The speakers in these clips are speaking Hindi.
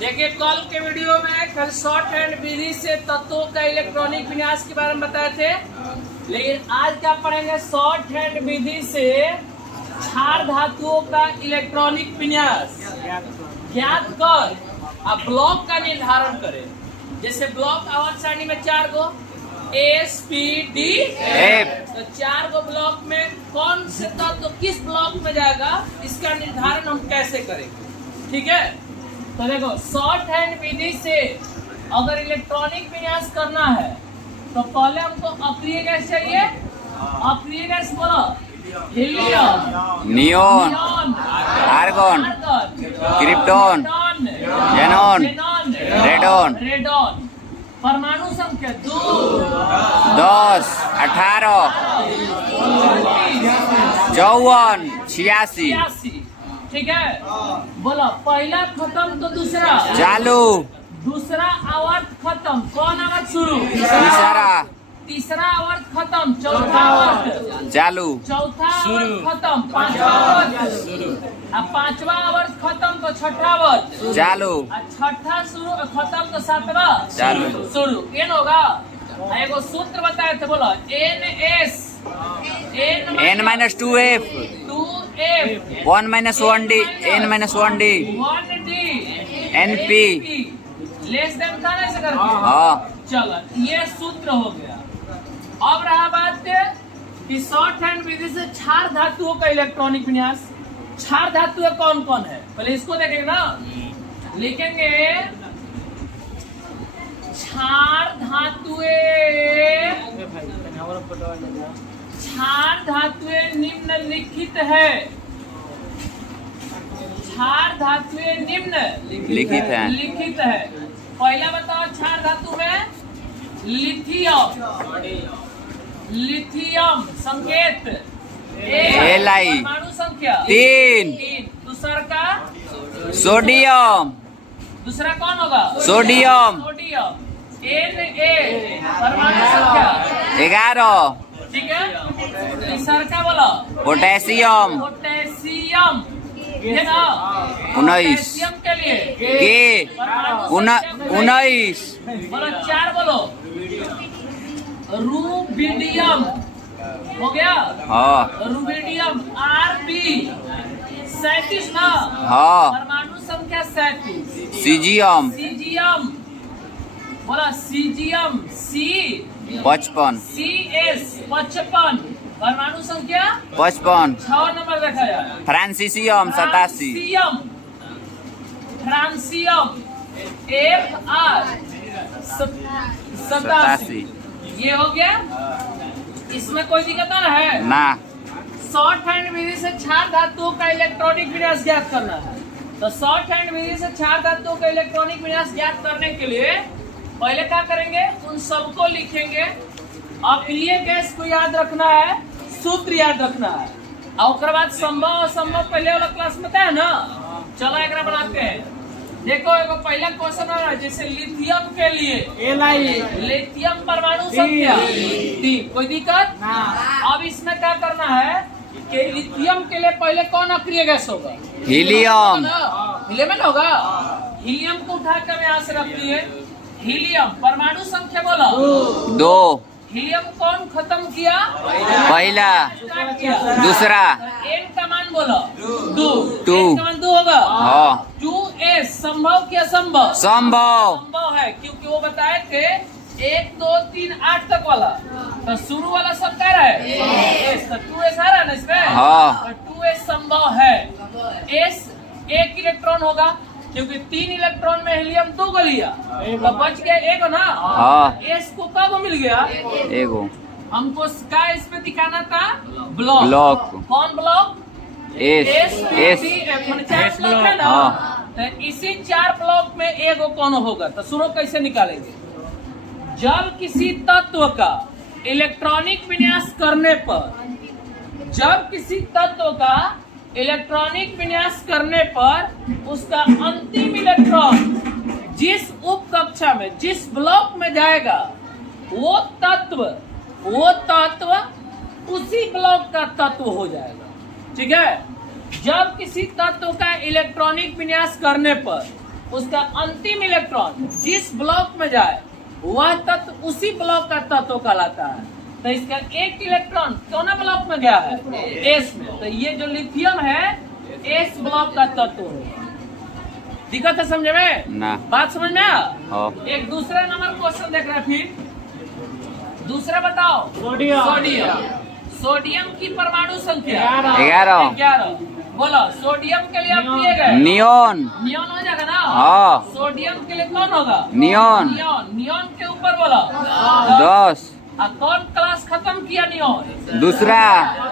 देखिए कल के वीडियो में कल शॉर्ट हैंड विधि से तत्वों का इलेक्ट्रॉनिक विन्यास के बारे में बताए थे, लेकिन आज क्या पढ़ेंगे शॉर्ट हैंड विधि से क्षार धातुओं का इलेक्ट्रॉनिक विन्यास ज्ञात कर अब ब्लॉक का निर्धारण करें। जैसे ब्लॉक आवर्त सारणी में 4 गो एस पी डी एफ, तो 4 गो ब्लॉक में कौन से तत्व किस ब्लॉक में जाएगा इसका निर्धारण हम कैसे करेंगे। ठीक है, तो देखो शॉर्ट हैंड विधि से अगर इलेक्ट्रॉनिक विन्यास करना है तो पहले हमको अप्रिय गैस चाहिए। अप्रिय गैस बोलो helium, neon, argon, krypton, xenon, radon. Radon परमाणु संख्या 2, 10, 18, 54, 86। ठीक है, बोलो पहला खत्म तो दूसरा चालू, दूसरा आवर्त खत्म, कौन आवर्त शुरू? तीसरा आवर्त खत्म, चौथा आवर्त चालू, चौथा आवर्त खत्म, पांचवा आवर्त, अब पांचवा आवर्त खत्म तो छठा आवर्त चालू, छठा शुरू खत्म तो सातवा चालू शुरू। एन होगा, एगो सूत्र बताए थे, बोलो N S N-2F 2F 1-1D N-1D 1D NP less than था ना ऐसे करके। हाँ, चलो ये सूत्र हो गया। अब रहा बात कि शॉर्ट हैंड विधि से क्षार धातुओं का इलेक्ट्रॉनिक विन्यास। क्षार धातुएं कौन कौन है पहले इसको देखेंगे ना, लिखेंगे क्षार धातुएं निम्नलिखित है। क्षार धातुएं लिखित है। पहला बताओ क्षार धातु में लिथियम संकेत Li, परमाणु संख्या 3। दूसरा का सोडियम, दूसरा कौन होगा? सोडियम Na परमाणु संख्या 11। ठीक है, तीसरा का बोलो पोटेशियम पोटेशियम है ना, 19 पोटेशियम के लिए के परमाणु संख्या 19। बोलो 4 बोलो रूबिडियम हो गया। हाँ, रूबिडियम Rb 37 ना, हाँ, परमाणु संख्या 37। सीजियम सीजियम बोला सीजियम C 55, CS 55 परमाणु संख्या 55। 6 नंबर देखा जाए। फ्रांसीसियम 87। Francium FR 87। ये हो गया, इसमें कोई दिक्कत ना है ना। शॉर्ट हैंड विधि से क्षार धातुओं का इलेक्ट्रॉनिक विन्यास ज्ञात करना है। तो शॉर्ट हैंड विधि से क्षार धातुओं का इलेक्ट्रॉनिक विन्यास ज्ञात करने के लिए पहले क्या करेंगे, उन सबको लिखेंगे। अप्रिय गैस को याद रखना है, सूत्र याद रखना है, और उसके बाद संभव असंभव पहले वाला क्लास में था ना। चलो एक बनाते हैं। देखो एगो पहला क्वेश्चन है, जैसे लिथियम के लिए लिथियम परमाणु संख्या 3, कोई दिक्कत? अब इसमें क्या करना है कि लिथियम के लिए पहले कौन अक्रिय गैस होगा? हीलियम, हीलियम होगा। हीलियम को उठाकर यहाँ से रख लिए। हीलियम परमाणु संख्या बोलो 2। हीलियम कौन खत्म किया? पहला, दूसरा, एन का मान बोलो 2 2 का मान 2 होगा। हाँ, 2s संभव क्या संभव? संभव संभव है, क्योंकि वो बताए थे 1 2 3 8 तक वाला, तो शुरू वाला सब क्या है? S, तो 2s आ रहा है ना इसमें। हाँ, तो 2s संभव है। s 1 इलेक्ट्रॉन होगा, क्योंकि 3 इलेक्ट्रॉन में हीलियम 2 को लिया, तो बच गया 1 ना। हाँ, s को कब मिल गया? एगो हमको क्या इसमें दिखाना था? ब्लॉक। ब्लॉक। कौन ब्लॉक? एस, 4 ब्लॉक है ना। हाँ। तो इसी 4 ब्लॉक में एगो कौन होगा, तो शुरू कैसे निकालेंगे? जब किसी तत्व का इलेक्ट्रॉनिक विन्यास करने पर, जब किसी तत्व का इलेक्ट्रॉनिक विन्यास करने पर उसका अंतिम इलेक्ट्रॉन जिस उप कक्षा में, जिस ब्लॉक में जाएगा, वो तत्व उसी ब्लॉक का तत्व हो जाएगा। ठीक है, जब किसी तत्व का इलेक्ट्रॉनिक विन्यास करने पर उसका अंतिम इलेक्ट्रॉन जिस ब्लॉक में जाए वह तत्व उसी ब्लॉक का तत्व कहलाता है। तो इसका एक इलेक्ट्रॉन कौन ब्लॉक में गया है? एस में। तो ये जो लिथियम है एस ब्लॉक का तत्व है। दिक्कत है समझे में? ना। बात समझ में आया? हाँ। एक दूसरा नंबर क्वेश्चन देख रहे हैं। फिर दूसरा बताओ। सोडियम की परमाणु संख्या 11। बोलो सोडियम के लिए आप किए गए नियॉन। नियॉन हो जाएगा ना? हाँ। सोडियम के लिए कौन होगा? नियॉन। नियॉन के ऊपर बोलो 10। कौन क्लास खत्म किया नियॉन? दूसरा।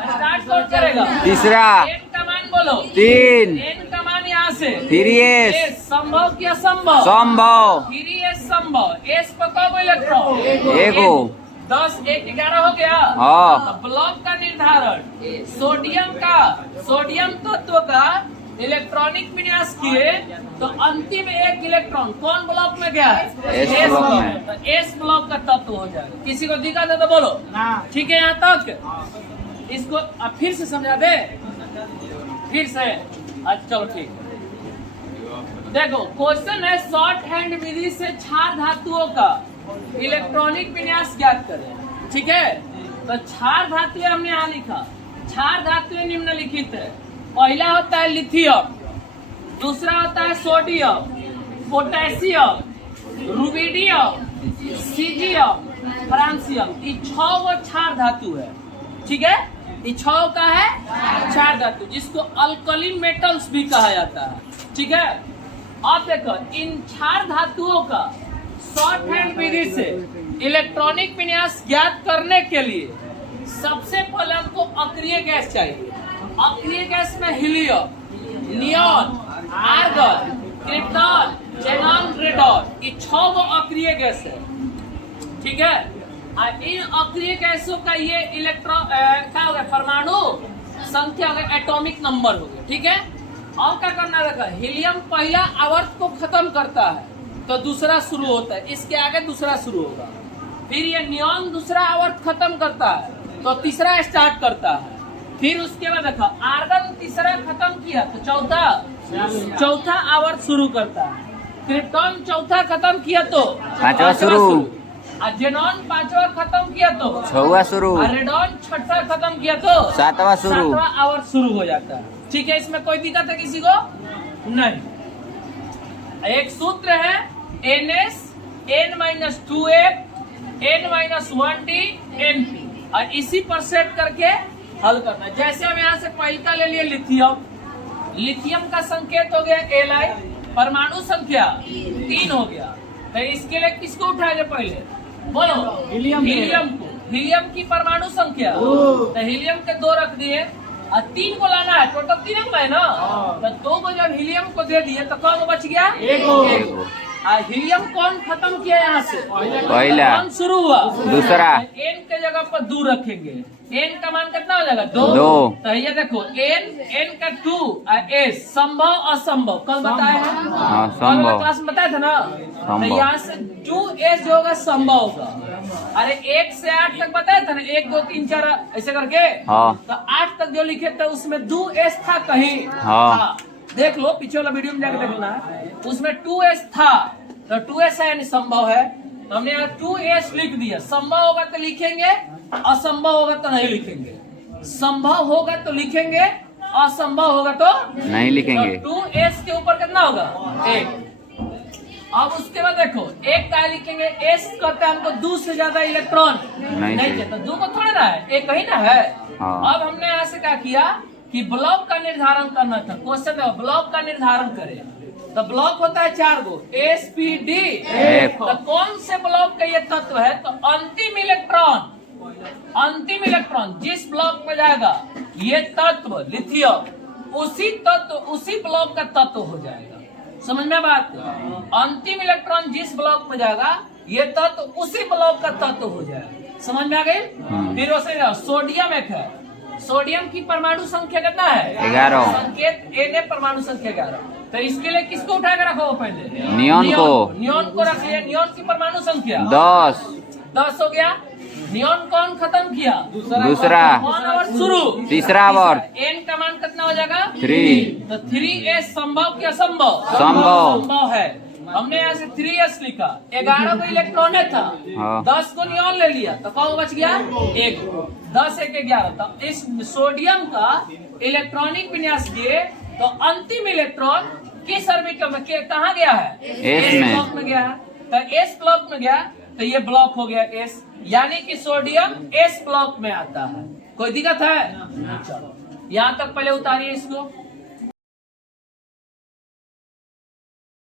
स्टार्ट कौन करेगा? तीसरा। एन का मान बोलो। 3। एन का मान यहाँ से 3s। संभव की असंभव? संभव। 3s संभव। एस पर कब इलेक्ट्रॉन? एगो। 10 1 11 हो गया। हाँ। ब्लॉक का निर्धारण सोडियम तत्व का इलेक्ट्रॉनिक विन्यास किए तो अंतिम एक इलेक्ट्रॉन कौन ब्लॉक में गया है? एस ब्लॉक में। तो एस ब्लॉक का तत्व हो जाएगा। किसी को दिक्कत है तो बोलो। ठीक है यहाँ तक? इसको अब फिर से समझा दे। फिर से अच्छा चलो ठीक। देखो क्वेश्चन है शॉर्ट हैंड विधि से क्षार धातुओं का इलेक्ट्रॉनिक विन्यास ज्ञात करें। ठीक है, तो क्षार धातुएं हमने यहाँ लिखा। क्षार धातुएं निम्नलिखित है। पहला होता है लिथियम, दूसरा होता है sodium, potassium, rubidium, caesium, francium. ये 6 वो क्षार धातु है। ठीक है, ये 6 का है क्षार धातु जिसको अल्कलीन मेटल्स भी कहा जाता है। ठीक है, अब देखो इन क्षार धातुओं का शॉर्ट हैंड विधि से इलेक्ट्रॉनिक विन्यास ज्ञात करने के लिए सबसे पहले हमको अक्रिय गैस चाहिए। अक्रिय गैस में helium, neon, argon, krypton, xenon, radon, ये 6 वो अक्रिय गैस है। ठीक है, और इन अक्रिय गैसों का ये इलेक्ट्रॉन क्या हो गया? परमाणु संख्या हो गया, एटॉमिक नंबर हो गया। ठीक है, और क्या करना रहेगा? हीलियम पहला आवर्त को खत्म करता है तो दूसरा शुरू होता है, इसके आगे दूसरा शुरू होगा। फिर ये नियॉन दूसरा आवर्त खत्म करता है तो तीसरा स्टार्ट करता है। फिर उसके बाद देखो आर्गन तीसरा खत्म किया तो चौथा आवर्त शुरू करता है। क्रिप्टॉन चौथा खत्म किया तो 5वां शुरू। और जेनॉन 5वां खत्म किया तो 6वां शुरू। और रेडॉन 6वां खत्म किया तो 7वां शुरू। 7वां आवर्त शुरू हो जाता है। ठीक है, इसमें कोई दिक्कत है किसी को? नहीं। एक सूत्र है NS N-2F N-1D NP और इसी पर सेट करके हल करना है। जैसे हम यहाँ से पहला ले लिए लिथियम का संकेत हो गया Li, परमाणु संख्या 3 हो गया। तो इसके लिए किसको उठाएंगे पहले? बोलो हीलियम को। हीलियम की परमाणु संख्या तो हीलियम के 2 रख दिए और 3 को लाना है। टोटल 3 है ना, तो 2 को जब हीलियम को दे दिए तो कौन बच गया? एक। हीलियम कौन खत्म किया यहाँ से? पहला। कौन शुरू हुआ? दूसरा। एन के जगह पर 2 रखेंगे। एन का मान कितना हो जाएगा? 2। तो ये देखो एन का 2 और एस संभव असंभव कल बताया है। हाँ, संभव। क्लास में बताया था ना। तो यहाँ से 2s जो होगा संभव होगा। अरे 1 से 8 तक बताया था ना, 1 2 3 4 ऐसे करके। हाँ। तो 8 तक जो लिखे थे उसमें 2s था कहीं। हाँ। देख लो पीछे वाला वीडियो में जाकर देखना है, उसमें 2s था तो 2s है यानी संभव है। तो हमने यहाँ 2s लिख दिया। संभव होगा तो लिखेंगे, असंभव होगा तो नहीं लिखेंगे। संभव होगा तो लिखेंगे, असंभव होगा तो नहीं लिखेंगे। तो 2s के ऊपर कितना होगा? 1। अब उसके बाद देखो 1 का लिखेंगे। s कहते हैं हमको 2 से ज्यादा इलेक्ट्रॉन नहीं चाहिए, तो 2 को थोड़ा ना है, 1 ही ना है। हाँ। अब हमने यहाँ से क्या किया कि ब्लॉक का निर्धारण करना था। क्वेश्चन है ब्लॉक का निर्धारण करें तो ब्लॉक होता है 4 गो SPD। तो कौन से ब्लॉक का ये तत्व है? तो अंतिम इलेक्ट्रॉन जिस ब्लॉक में जाएगा ये तत्व लिथियम उसी ब्लॉक का तत्व हो जाएगा। समझ में बात? अंतिम इलेक्ट्रॉन जिस ब्लॉक में जाएगा ये तत्व उसी ब्लॉक का तत्व हो जाएगा। समझ में आ गई? फिर उसे सोडियम एक है। सोडियम की परमाणु संख्या कितना है? 11। संकेत Na, परमाणु संख्या 11। तो इसके लिए किसको उठा के रखो? पहले नियॉन को। नियॉन को रख लिया। नियॉन की परमाणु संख्या 10 हो गया। नियॉन कौन खत्म किया? दूसरा। कौन और शुरू? तीसरा और एन का मान कितना हो जाएगा? 3। तो 3s संभव क्या असंभव? संभव। संभव है। हमने यहाँ से 3s लिखा, 11 को इलेक्ट्रॉन था, हाँ। 10 को नियॉन ले लिया तो कौन बच गया? 1। 10 1 11। तो इस सोडियम का इलेक्ट्रॉनिक विन्यास दिए तो अंतिम इलेक्ट्रॉन किस ऑर्बिटल में कहाँ गया है? S में। ब्लॉक में गया है। तो S ब्लॉक में गया तो ये ब्लॉक हो गया S, यानी कि सोडियम S ब्लॉक में आता है। कोई दिक्कत है? चलो यहाँ तक पहले उतारिए इसको।